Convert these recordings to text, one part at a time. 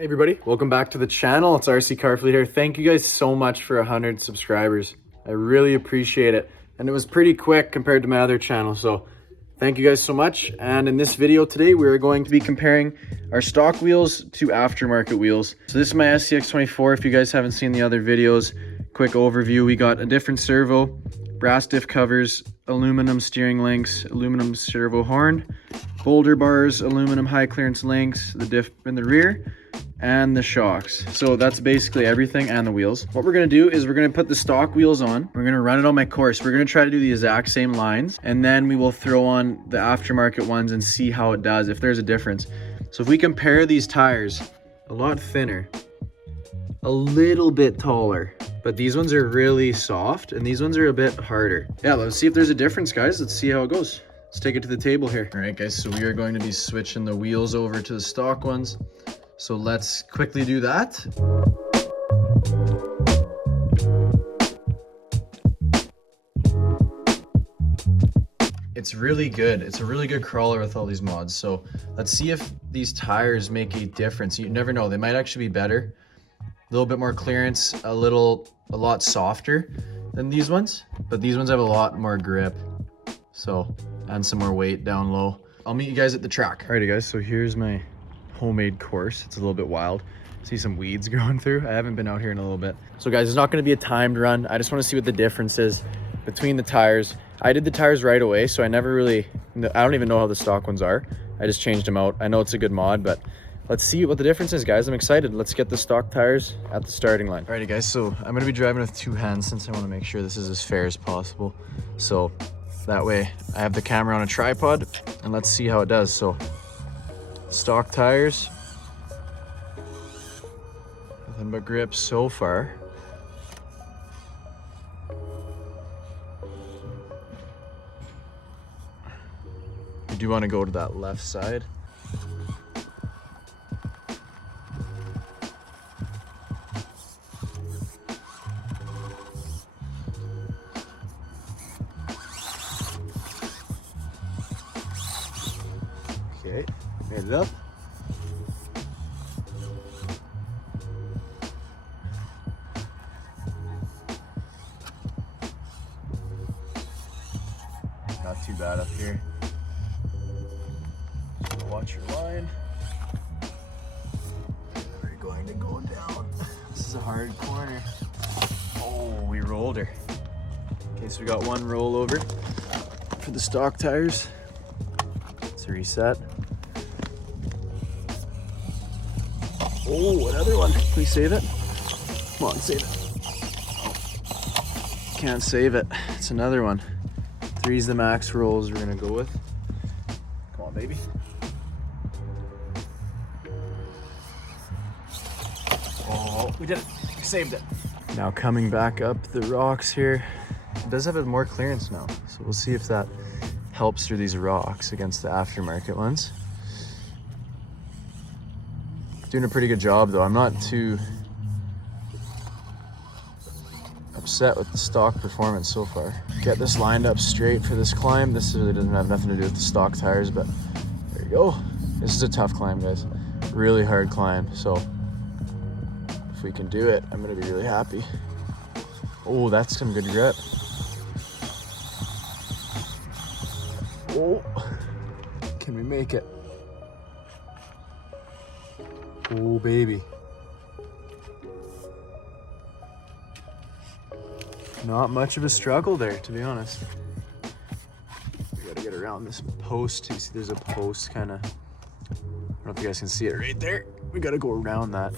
Hey everybody, welcome back to the channel. It's RC Car Fleet here. Thank you guys so much for 100 subscribers. I really appreciate it. And it was pretty quick compared to my other channel, so thank you guys so much. And in this video today, we're going to be comparing our stock wheels to aftermarket wheels. So this is my SCX24. If you guys haven't seen the other videos, quick overview. We got a different servo, brass diff covers, aluminum steering links, aluminum servo horn, boulder bars, aluminum high clearance links, the diff in the rear, and the shocks. So that's basically everything, and the wheels. What we're gonna do is we're gonna put the stock wheels on. We're gonna run it on my course. We're gonna try to do the exact same lines, and then we will throw on the aftermarket ones and see how it does, if there's a difference. So if we compare these tires, a lot thinner, a little bit taller, but these ones are really soft and these ones are a bit harder. Yeah, let's see if there's a difference, guys. Let's see how it goes. Let's take it to the table here. All right, guys, so we are going to be switching the wheels over to the stock ones. So let's quickly do that. It's really good. It's a really good crawler with all these mods. So let's see if these tires make a difference. You never know, they might actually be better. A little bit more clearance, a lot softer than these ones, but these ones have a lot more grip. So, and some more weight down low. I'll meet you guys at the track. Alrighty guys, so here's my homemade course. It's a little bit wild. See some weeds growing through. I haven't been out here in a little bit. So guys, it's not gonna be a timed run. I just wanna see what the difference is between the tires. I did the tires right away, so I don't even know how the stock ones are. I just changed them out. I know it's a good mod, but let's see what the difference is, guys. I'm excited. Let's get the stock tires at the starting line. Alrighty guys, so I'm gonna be driving with two hands since I wanna make sure this is as fair as possible. So that way I have the camera on a tripod, and let's see how it does. So stock tires, nothing but grip so far. You do want to go to that left side. Okay, made it up. Not too bad up here. So watch your line. We're going to go down. This is a hard corner. Oh, we rolled her. Okay, so we got one rollover for the stock tires. Let's reset. Oh, another one. Can we save it? Come on, save it. Oh, can't save it. It's another one. 3's the max rolls we're gonna go with. Come on, baby. Oh, we did it. We saved it. Now coming back up the rocks here. It does have more clearance now, so we'll see if that helps through these rocks against the aftermarket ones. Doing a pretty good job though. I'm not too upset with the stock performance so far. Get this lined up straight for this climb. This really doesn't have nothing to do with the stock tires, but there you go. This is a tough climb, guys. Really hard climb. So if we can do it, I'm gonna be really happy. Oh, that's some good grip. Oh, can we make it? Oh, baby. Not much of a struggle there, to be honest. We gotta get around this post. You see there's a post kind of, I don't know if you guys can see it right there. We gotta go around that.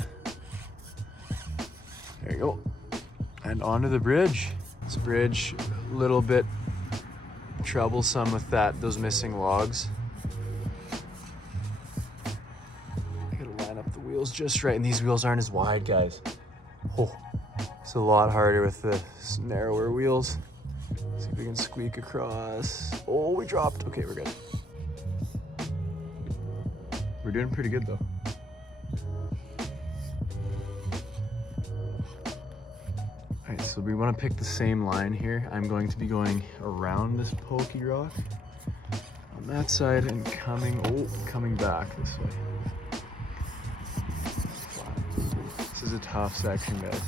There you go. And onto the bridge. This bridge, a little bit troublesome with those missing logs. Just right, and these wheels aren't as wide, guys. Oh, it's a lot harder with the narrower wheels. See if we can squeak across. Oh, we dropped. Okay, we're good. We're doing pretty good though. All right, so we want to pick the same line here. I'm going to be going around this pokey rock on that side and coming back this way. is a tough section, guys.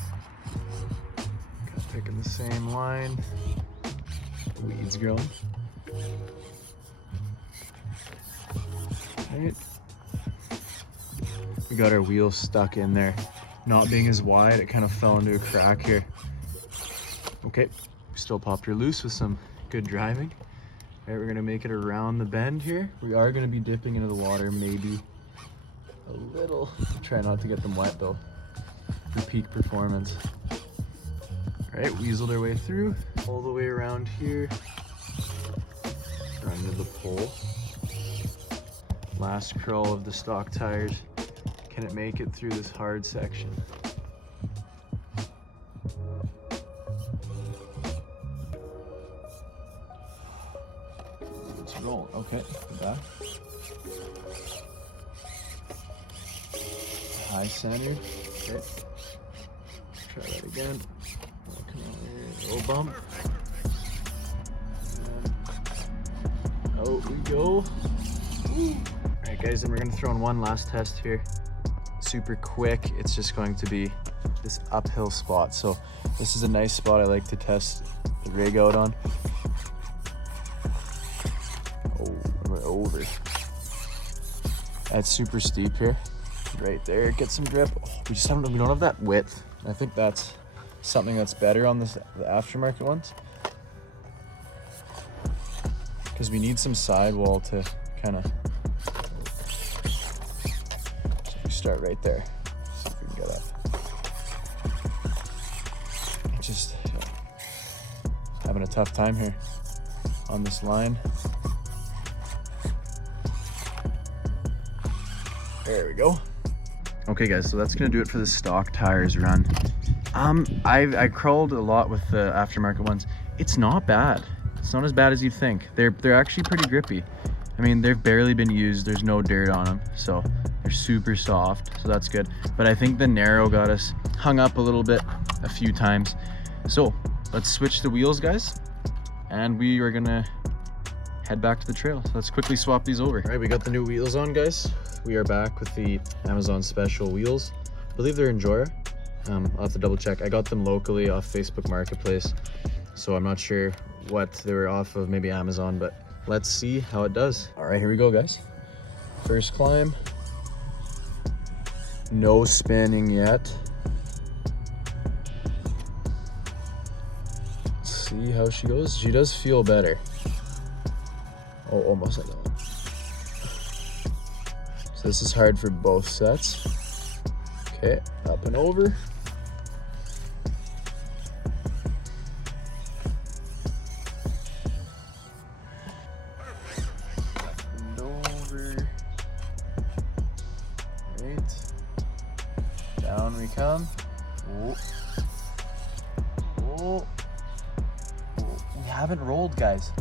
Picking the same line. Weeds growing. Right. We got our wheel stuck in there. Not being as wide, it kind of fell into a crack here. Okay, we still popped her loose with some good driving. All right, we're gonna make it around the bend here. We are gonna be dipping into the water, maybe a little. Try not to get them wet though, for peak performance. All right, weaseled our way through, all the way around here, run to the pole. Last crawl of the stock tires. Can it make it through this hard section? It's rolling. Okay, back. High centered. Okay. Try that again. Oh, come on here. Little bump. And out we go. Woo. All right, guys, and we're gonna throw in one last test here. Super quick. It's just going to be this uphill spot. So this is a nice spot I like to test the rig out on. Oh, we're over. That's super steep here. Right there, get some grip. Oh, we don't have that width. I think that's something that's better on the aftermarket ones, because we need some sidewall to kind of. So we start right there. See if we can get up. Just having a tough time here on this line. There we go. Okay guys, so that's gonna do it for the stock tires run. I crawled a lot with the aftermarket ones. It's not bad. It's not as bad as you'd think. They're actually pretty grippy. I mean, they've barely been used. There's no dirt on them, so they're super soft. So that's good. But I think the narrow got us hung up a little bit a few times. So let's switch the wheels, guys, and we are gonna head back to the trail. So let's quickly swap these over. All right, we got the new wheels on, guys. We are back with the Amazon special wheels. I believe they're Injora. I'll have to double check. I got them locally off Facebook Marketplace, so I'm not sure what they were off of, maybe Amazon, but let's see how it does. All right, here we go, guys. First climb. No spinning yet. Let's see how she goes. She does feel better. Oh, almost like that one. This is hard for both sets. Okay, up and over. Up and over. Right. Down we come. Oh. Oh. Oh. We haven't rolled, guys.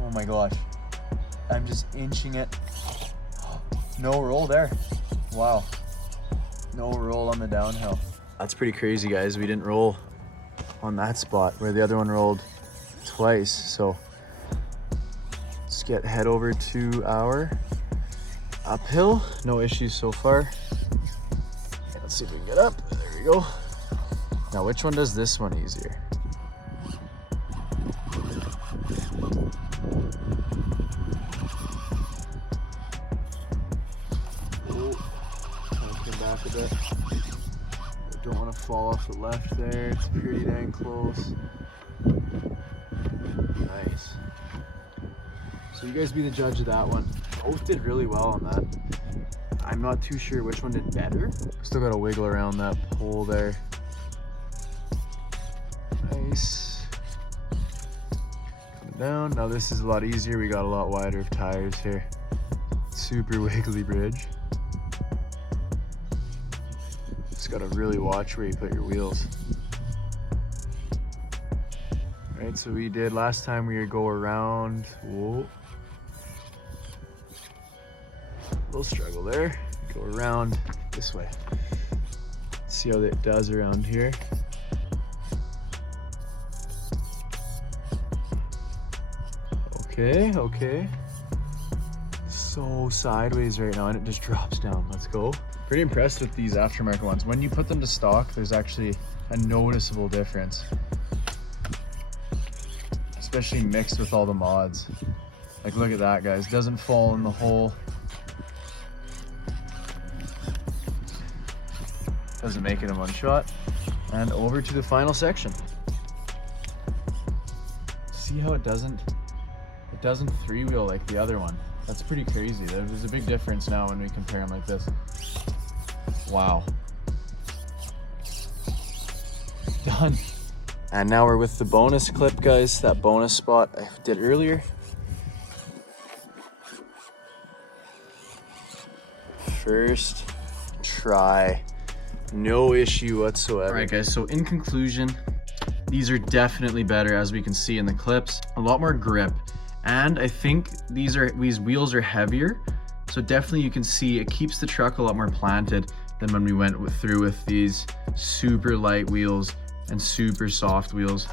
Oh my gosh. I'm just inching it. No roll there. Wow. No roll on the downhill. That's pretty crazy, guys. We didn't roll on that spot where the other one rolled twice. So let's head over to our uphill. No issues so far. Okay, let's see if we can get up. There we go. Now, which one does this one easier? Back a bit. Don't want to fall off the left there. It's pretty dang close. Nice. So you guys be the judge of that one. Both did really well on that. I'm not too sure which one did better. Still got to wiggle around that pole there. Nice. Coming down. Now this is a lot easier. We got a lot wider tires here. Super wiggly bridge. Just gotta really watch where you put your wheels. All right, so we did last time we would go around. Whoa. Little struggle there. Go around this way. See how it does around here. Okay, okay. so sideways right now and it just drops down. Let's go. Pretty impressed with these aftermarket ones. When you put them to stock, there's actually a noticeable difference, especially mixed with all the mods. Like, look at that, guys. Doesn't fall in the hole. Doesn't make it a one shot. And over to the final section. See how it doesn't three wheel like the other one. That's pretty crazy. There's a big difference now when we compare them like this. Wow. Done. And now we're with the bonus clip, guys. That bonus spot I did earlier. First try. No issue whatsoever. All right, guys, so in conclusion, these are definitely better, as we can see in the clips. A lot more grip. And I think these wheels are heavier. So definitely you can see it keeps the truck a lot more planted than when we went through with these super light wheels and super soft wheels.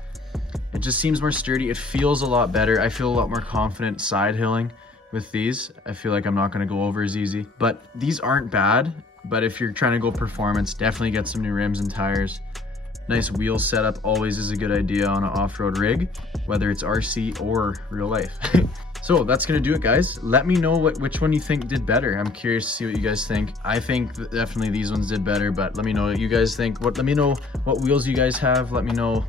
It just seems more sturdy. It feels a lot better. I feel a lot more confident side hilling with these. I feel like I'm not gonna go over as easy, but these aren't bad. But if you're trying to go performance, definitely get some new rims and tires. Nice wheel setup always is a good idea on an off-road rig, whether it's RC or real life. So that's gonna do it, guys. Let me know which one you think did better. I'm curious to see what you guys think. I think definitely these ones did better, but let me know what you guys think. Let me know what wheels you guys have. Let me know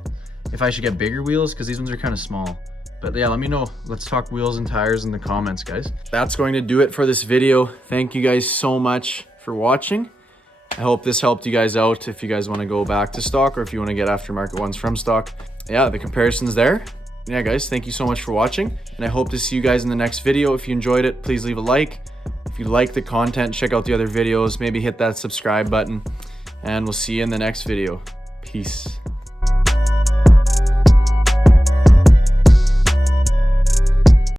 if I should get bigger wheels, because these ones are kind of small. But yeah, let me know. Let's talk wheels and tires in the comments, guys. That's going to do it for this video. Thank you guys so much for watching. I hope this helped you guys out if you guys want to go back to stock or if you want to get aftermarket ones from stock. Yeah, the comparison's there. Yeah, guys, thank you so much for watching, and I hope to see you guys in the next video. If you enjoyed it, please leave a like. If you like the content, check out the other videos. Maybe hit that subscribe button, and we'll see you in the next video. Peace.